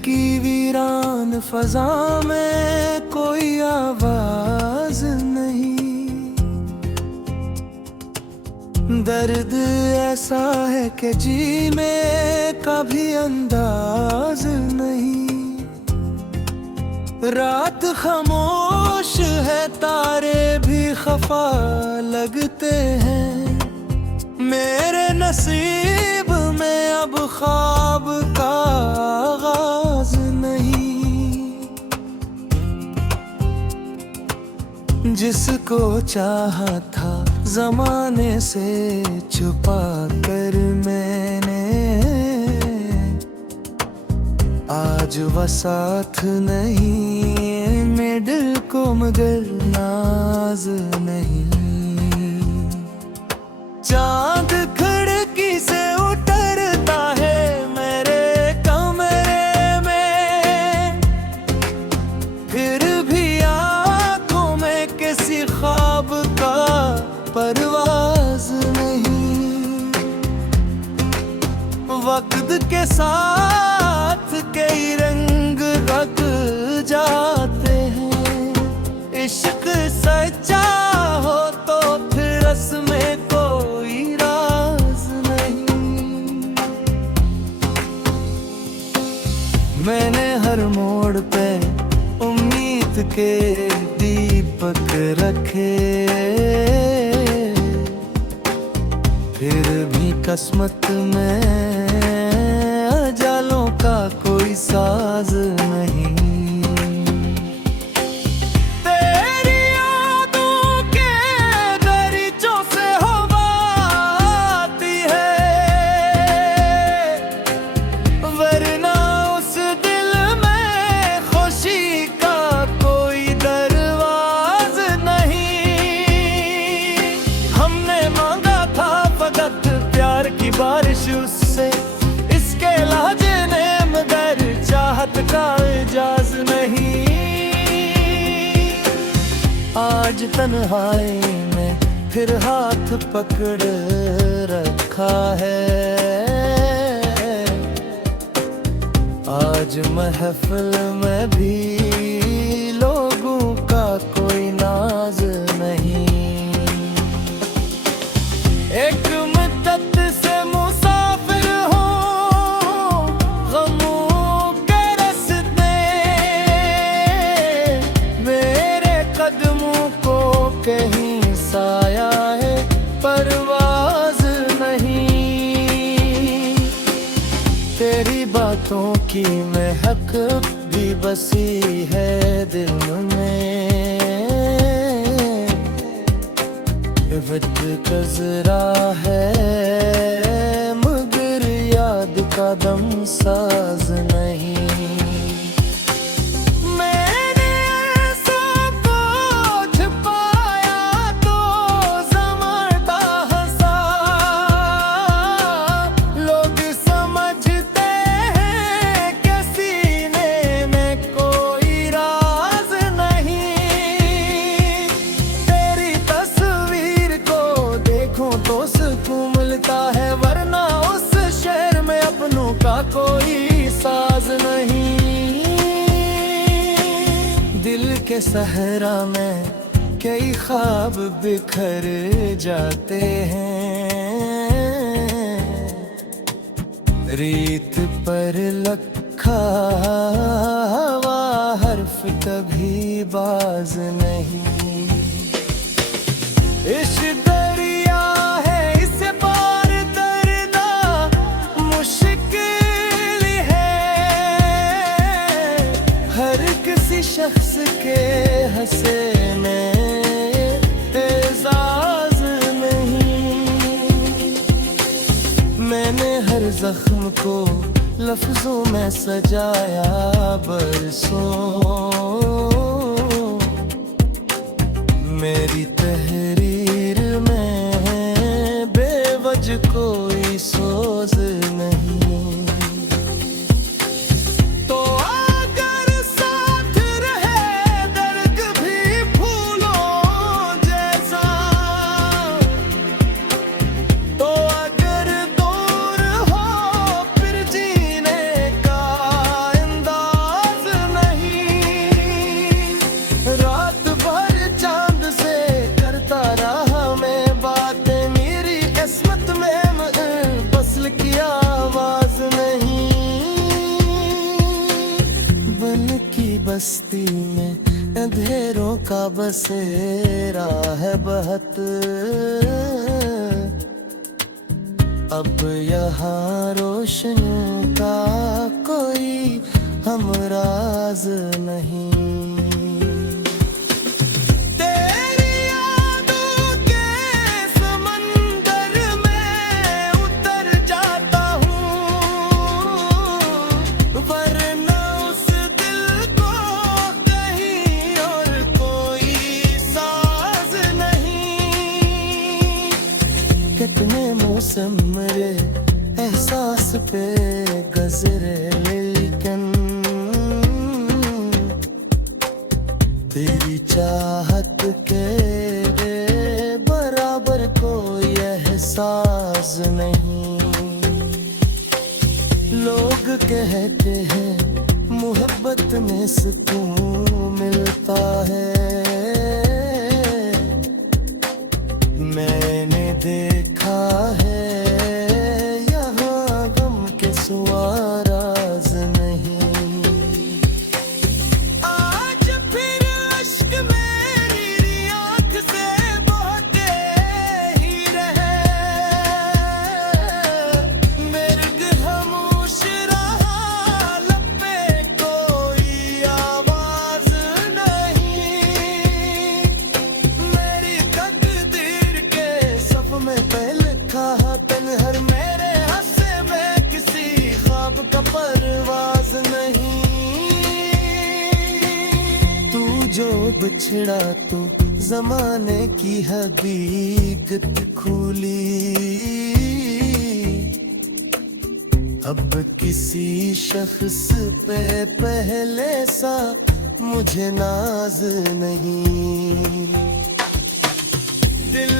की वीरान फजा में कोई आवाज नहीं। दर्द ऐसा है कि जीने का भी अंदाज नहीं। रात खामोश है, तारे भी खफा लगते हैं। मेरे नसीब में अब ख्वाब का आगाज नहीं। जिसको चाहा था जमाने से छुपा कर मैंने, आज वह साथ नहीं। मिडिल को मगर नाज नहीं। चांद खिड़की से उतरता है मेरे कमरे में, फिर भी आंखों में किसी ख्वाब का परवाज नहीं। वक्त के साथ कई रंग रख जाते हैं। इश्क सच्चा हो तो फिर रस्में कोई राज नहीं। मैंने हर मोड़ पे उम्मीद के दीपक रखे, फिर भी किस्मत में अजालों का कोई साज नहीं। तेरी यादों के दरीचों से हवा आती है, वरना उस दिल में खुशी का कोई दरवाज नहीं। हमने मांगा था फकत प्यार की बारिश उससे, इसके लहजे ने मगर चाहत का इजाज नहीं। आज तन्हाई में फिर हाथ पकड़ रखा है। आज महफिल में भी लोगों का कोई नाज नहीं। एक मुद्दत से मुसाफिर हो गमों के रास्ते, मेरे कदमों को कहीं साया है परवाज नहीं। तेरी बातों की महक भी बसी है दिल में। वक्त कजरा है मगर याद का दम साज नहीं। मैंने ऐसा कुछ पाया तो ज़माना हंसा। लोग समझते हैं कि सीने में कोई राज नहीं। तेरी तस्वीर को देखूं तो सुकून मिलता है, वरना उस शहर में अपनों का कोई साज नहीं। दिल के सहरा में कई ख्वाब बिखर जाते हैं। रीत पर लखा हवा हर्फ कभी बाज नहीं। इश्क दरिया है इसे पार करना मुश्किल है। हर किसी शख्स के हंसे में एजाज नहीं। मैंने हर जख्म को लफ्जों में सजाया बरसों। मेरी तहरीर में बेवजह कोई सोज नहीं। तो अगर साथ रहे दर्द भी फूलों जैसा, तो अगर दूर हो फिर जीने का अंदाज बसेरा है बहुत, अब यहाँ रोशनी का कोई हमराज नहीं। तेरी यादों के समंदर में उतर जाता हूँ, वरना उस दिल को कहीं और कोई साज नहीं। कितने मौसम मेरे एहसास पे गुजरे, लेकिन तेरी चाहत के बराबर कोई एहसास नहीं। लोग कहते हैं मोहब्बत में सुकून मिलता है, मैंने देखा है यहाँ गम के सुआराज नहीं। आज फिर अश्क मेरी आँख से बहते ही रहे, मिर्ग खामोश रहा, लब पे कोई आवाज नहीं। मेरी तकदीर के सफ में पहले लिखा तन्हर मेरे हंसे में किसी ख्वाब का परवाज नहीं। तू जो बिछड़ा तो जमाने की हकीकत खुली, अब किसी शख्स पे पहले सा मुझे नाज नहीं। दिल